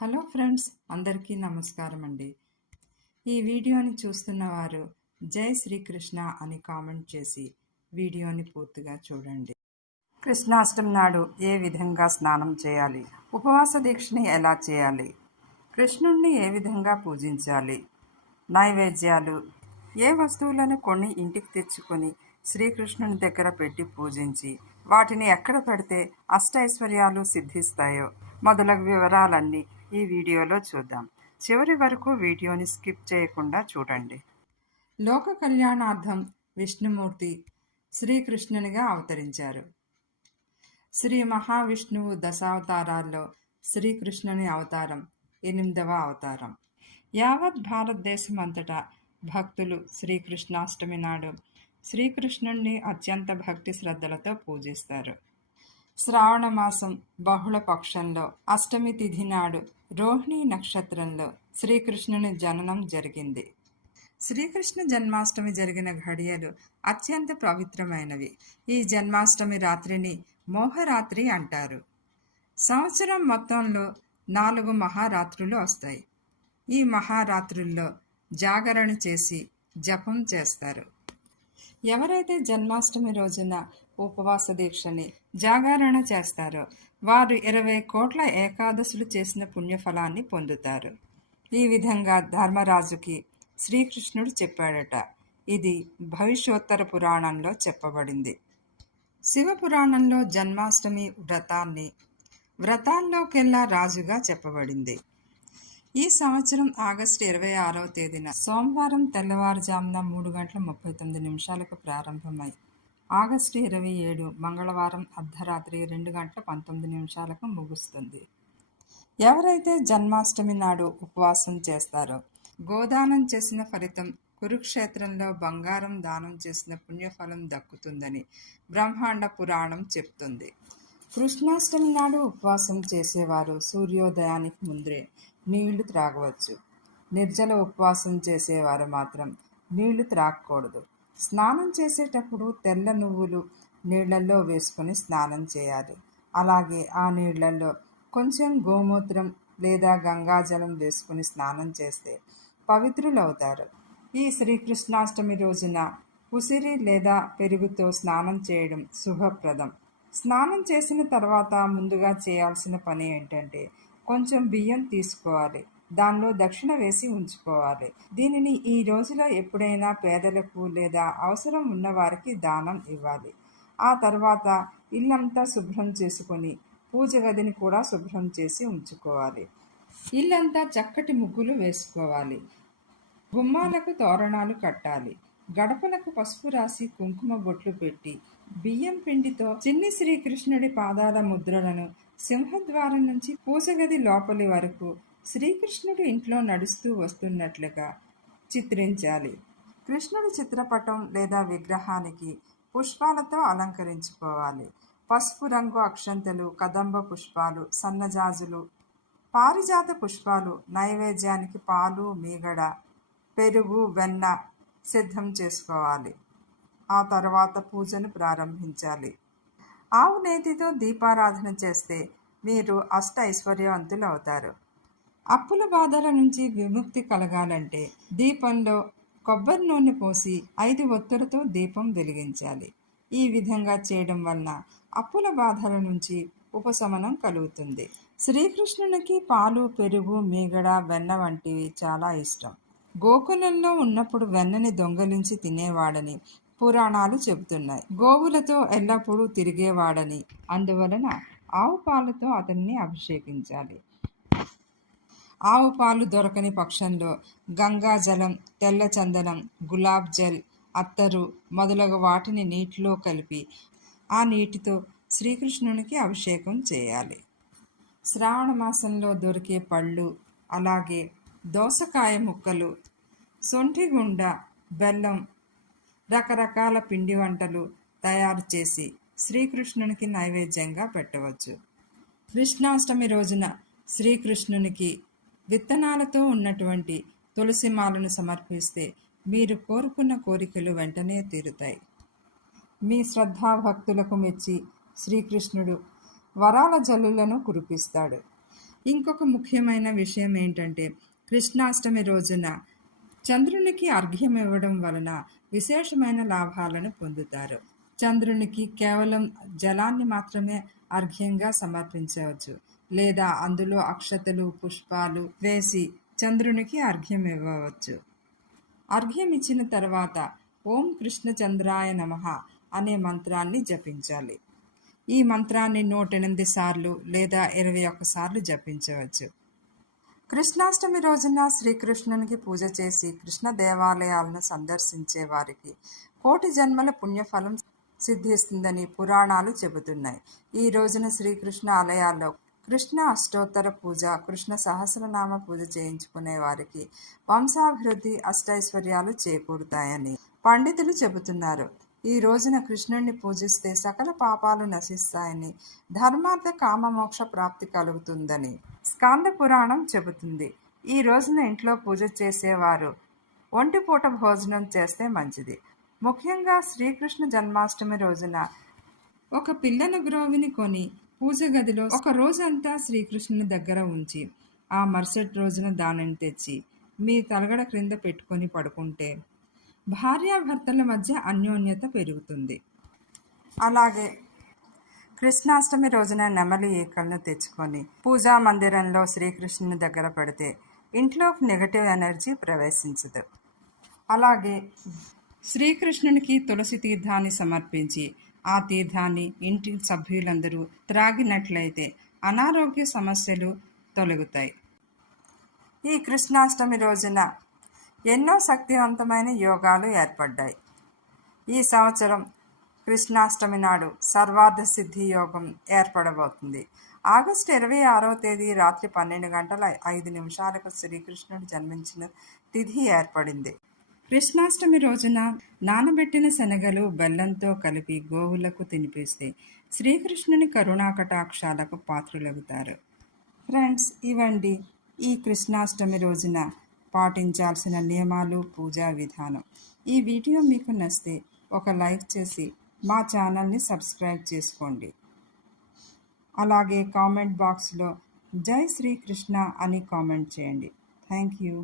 Hello friends అందరికీ నమస్కారం అండి ఈ వీడియోని చూస్తున్న వారు జై శ్రీకృష్ణ అని కామెంట్ చేసి వీడియోని పూర్తిగా చూడండి. కృష్ణాష్టమి నాడు ఏ విధంగా స్నానం చేయాలి? ఉపవాస దీక్షని ఎలా చేయాలి? కృష్ణుణ్ణి ఏ విధంగా పూజించాలి? నైవేద్యాలు ఏ వస్తువులను కొన్ని ఇంటికి తెచ్చుకొని శ్రీకృష్ణుని దగ్గర పెట్టి పూజించి వాటిని ఎక్కడ పెడితే అష్టైశ్వర్యాలు సిద్ధిస్తాయో మొదలగు వివరాలన్నీ ఈ వీడియోలో చూద్దాం. చివరి వరకు వీడియోని స్కిప్ చేయకుండా చూడండి. లోక కళ్యాణార్థం విష్ణుమూర్తి శ్రీకృష్ణునిగా అవతరించారు. శ్రీ మహావిష్ణువు దశావతారాల్లో శ్రీకృష్ణుని అవతారం ఎనిమిదవ అవతారం. యావత్ భారతదేశం అంతటా భక్తులు శ్రీకృష్ణాష్టమి నాడు శ్రీకృష్ణుణ్ణి అత్యంత భక్తి శ్రద్ధలతో పూజిస్తారు. శ్రావణమాసం బహుళపక్షంలో బహుళ పక్షంలో అష్టమి తిథి నాడు రోహిణి నక్షత్రంలో శ్రీకృష్ణుని జననం జరిగింది. శ్రీకృష్ణ జన్మాష్టమి జరిగిన ఘడియలు అత్యంత పవిత్రమైనవి. ఈ జన్మాష్టమి రాత్రిని మోహరాత్రి అంటారు. సంవత్సరం మొత్తంలో నాలుగు మహారాత్రులు వస్తాయి. ఈ మహారాత్రుల్లో జాగరణ చేసి జపం చేస్తారు. ఎవరైతే జన్మాష్టమి రోజున ఉపవాస దీక్షని జాగరణ చేస్తారో వారు ఇరవై కోట్ల ఏకాదశులు చేసిన పుణ్యఫలాన్ని పొందుతారు. ఈ విధంగా ధర్మరాజుకి శ్రీకృష్ణుడు చెప్పాడట. ఇది భవిష్యోత్తర పురాణంలో చెప్పబడింది. శివపురాణంలో జన్మాష్టమి వ్రతాన్ని వ్రతాల్లోకెల్లా రాజుగా చెప్పబడింది. ఈ సంవత్సరం ఆగస్టు ఇరవై ఆరవ తేదీన సోమవారం తెల్లవారుజామున మూడు గంటల ముప్పై తొమ్మిది నిమిషాలకు ప్రారంభమై ఆగస్టు ఇరవై ఏడు మంగళవారం అర్ధరాత్రి రెండు గంటల పంతొమ్మిది నిమిషాలకు ముగుస్తుంది. ఎవరైతే జన్మాష్టమి నాడు ఉపవాసం చేస్తారో గోదానం చేసిన ఫలితం కురుక్షేత్రంలో బంగారం దానం చేసిన పుణ్యఫలం దక్కుతుందని బ్రహ్మాండ పురాణం చెప్తుంది. కృష్ణాష్టమి నాడు ఉపవాసం చేసేవారు సూర్యోదయానికి ముందే నీళ్ళు త్రాగవచ్చు. నిర్జల ఉపవాసం చేసేవారు మాత్రం నీళ్ళు త్రాగకూడదు. స్నానం చేసేటప్పుడు తెల్ల నువ్వులు నీళ్ళలో వేసుకొని స్నానం చేయాలి. అలాగే ఆ నీళ్ళలో కొంచెం గోమూత్రం లేదా గంగాజలం వేసుకుని స్నానం చేస్తే పవిత్రులవుతారు. ఈ శ్రీకృష్ణాష్టమి రోజున ఉసిరి లేదా పెరుగుతో స్నానం చేయడం శుభప్రదం. స్నానం చేసిన తర్వాత ముందుగా చేయాల్సిన పని ఏంటంటే కొంచెం బియ్యం తీసుకోవాలి. దానిలో దక్షిణ వేసి ఉంచుకోవాలి. దీనిని ఈ రోజులో ఎప్పుడైనా పేదలకు లేదా అవసరం ఉన్నవారికి దానం ఇవ్వాలి. ఆ తర్వాత ఇల్లంతా శుభ్రం చేసుకొని పూజ గదిని కూడా శుభ్రం చేసి ఉంచుకోవాలి. ఇల్లంతా చక్కటి ముగ్గులు వేసుకోవాలి. గుమ్మాలకు తోరణాలు కట్టాలి. గడపలకు పసుపు రాసి కుంకుమ బొట్లు పెట్టి బియ్యం పిండితో చిన్ని శ్రీకృష్ణుడి పాదాల ముద్రలను సింహద్వారం నుంచి పూసగది లోపలి వరకు శ్రీకృష్ణుడు ఇంట్లో నడుస్తూ వస్తున్నట్లుగా చిత్రించాలి. కృష్ణుడి చిత్రపటం లేదా విగ్రహానికి పుష్పాలతో అలంకరించుకోవాలి. పసుపు రంగు అక్షంతలు కదంబ పుష్పాలు సన్నజాజులు పారిజాత పుష్పాలు నైవేద్యానికి పాలు మీగడ పెరుగు వెన్న సిద్ధం చేసుకోవాలి. ఆ తర్వాత పూజను ప్రారంభించాలి. ఆవు నేతితో దీపారాధన చేస్తే మీరు అష్ట ఐశ్వర్యవంతులు అవుతారు అప్పుల బాధల నుంచి విముక్తి కలగాలంటే దీపంలో కొబ్బరి నూనె పోసి ఐదు ఒత్తులతో దీపం వెలిగించాలి. ఈ విధంగా చేయడం వలన అప్పుల బాధల నుంచి ఉపశమనం కలుగుతుంది. శ్రీకృష్ణునికి పాలు పెరుగు మీగడ వెన్న వంటివి చాలా ఇష్టం. గోకులంలో ఉన్నప్పుడు వెన్నని దొంగలించి తినేవాడని పురాణాలు చెబుతున్నాయి. గోవులతో ఎల్లప్పుడూ తిరిగేవాడని. అందువలన ఆవు పాలతో అతన్ని అభిషేకించాలి. ఆవు పాలు దొరకని పక్షంలో గంగా జలం తెల్ల చందనం గులాబ్ జల్ అత్తరు మొదలగు వాటిని నీటిలో కలిపి ఆ నీటితో శ్రీకృష్ణునికి అభిషేకం చేయాలి. శ్రావణ మాసంలో దొరికే పళ్ళు అలాగే దోసకాయ ముక్కలు సొంఠిగుండ బెల్లం రకరకాల పిండి వంటలు తయారు చేసి శ్రీకృష్ణునికి నైవేద్యంగా పెట్టవచ్చు. కృష్ణాష్టమి రోజున శ్రీకృష్ణునికి విత్తనాలతో ఉన్నటువంటి తులసి మాలను సమర్పిస్తే మీరు కోరుకున్న కోరికలు వెంటనే తీరుతాయి. మీ శ్రద్ధాభక్తులకు మెచ్చి శ్రీకృష్ణుడు వరాల జల్లులను కురిపిస్తాడు. ఇంకొక ముఖ్యమైన విషయం ఏంటంటే కృష్ణాష్టమి రోజున చంద్రునికి అర్ఘ్యం ఇవ్వడం వలన విశేషమైన లాభాలను పొందుతారు. చంద్రునికి కేవలం జలాన్ని మాత్రమే అర్ఘ్యంగా సమర్పించవచ్చు. లేదా అందులో అక్షతలు పుష్పాలు వేసి చంద్రునికి అర్ఘ్యం ఇవ్వవచ్చు. అర్ఘ్యం ఇచ్చిన తర్వాత ఓం కృష్ణచంద్రాయ నమః అనే మంత్రాన్ని జపించాలి. ఈ మంత్రాన్ని నూట ఎనిమిది సార్లు లేదా ఇరవై ఒక్క సార్లు జపించవచ్చు. కృష్ణాష్టమి రోజున శ్రీకృష్ణునికి పూజ చేసి కృష్ణ దేవాలయాలను సందర్శించే వారికి కోటి జన్మల పుణ్యఫలం సిద్ధిస్తుందని పురాణాలు చెబుతున్నాయి. ఈ రోజున శ్రీకృష్ణ ఆలయాల్లో కృష్ణ అష్టోత్తర పూజ కృష్ణ సహస్రనామ పూజ చేయించుకునే వారికి వంశాభివృద్ధి అష్టైశ్వర్యాలు చేకూరుతాయని పండితులు చెబుతున్నారు. ఈ రోజున కృష్ణుణ్ణి పూజిస్తే సకల పాపాలు నశిస్తాయని ధర్మార్థ కామమోక్ష ప్రాప్తి కలుగుతుందని స్కాంద పురాణం చెబుతుంది. ఈ రోజున ఇంట్లో పూజ చేసేవారు ఒంటిపూట భోజనం చేస్తే మంచిది. ముఖ్యంగా శ్రీకృష్ణ జన్మాష్టమి రోజున ఒక పిల్లను గ్రోవిని కొని పూజ గదిలో ఒక రోజంతా శ్రీకృష్ణుని దగ్గర ఉంచి ఆ మరుసటి రోజున దానిని తెచ్చి మీ తలగడ క్రింద పెట్టుకొని పడుకుంటే భార్యాభర్తల మధ్య అన్యోన్యత పెరుగుతుంది. అలాగే కృష్ణాష్టమి రోజున నెమలి ఈకలను తెచ్చుకొని పూజా మందిరంలో శ్రీకృష్ణుని దగ్గర పెడితే ఇంట్లో నెగటివ్ ఎనర్జీ ప్రవేశించదు. అలాగే శ్రీకృష్ణునికి తులసి తీర్థాన్ని సమర్పించి ఆ తీర్థాన్ని ఇంటి సభ్యులందరూ త్రాగినట్లయితే అనారోగ్య సమస్యలు తొలగుతాయి. ఈ కృష్ణాష్టమి రోజున ఎన్నో శక్తివంతమైన యోగాలు ఏర్పడ్డాయి. ఈ సంవత్సరం కృష్ణాష్టమి నాడు సర్వార్థ సిద్ధి యోగం ఏర్పడబోతుంది. ఆగస్టు ఇరవై ఆరవ తేదీ రాత్రి పన్నెండు గంటల ఐదు నిమిషాలకు శ్రీకృష్ణుడు జన్మించిన తిథి ఏర్పడింది. కృష్ణాష్టమి రోజున నానబెట్టిన శనగలు బెల్లంతో కలిపి గోవులకు తినిపిస్తే శ్రీకృష్ణుని కరుణాకటాక్షాలకు పాత్రులవుతారు. ఫ్రెండ్స్ ఇవండి ఈ కృష్ణాష్టమి రోజున పాటించాల్సిన నియమాలు పూజా విధానం. ఈ వీడియో మీకు నచ్చితే ఒక లైక్ చేసి మా ఛానల్ని సబ్స్క్రైబ్ చేసుకోండి. అలాగే కామెంట్ బాక్స్లో జై శ్రీకృష్ణ అని కామెంట్ చేయండి. Thank you.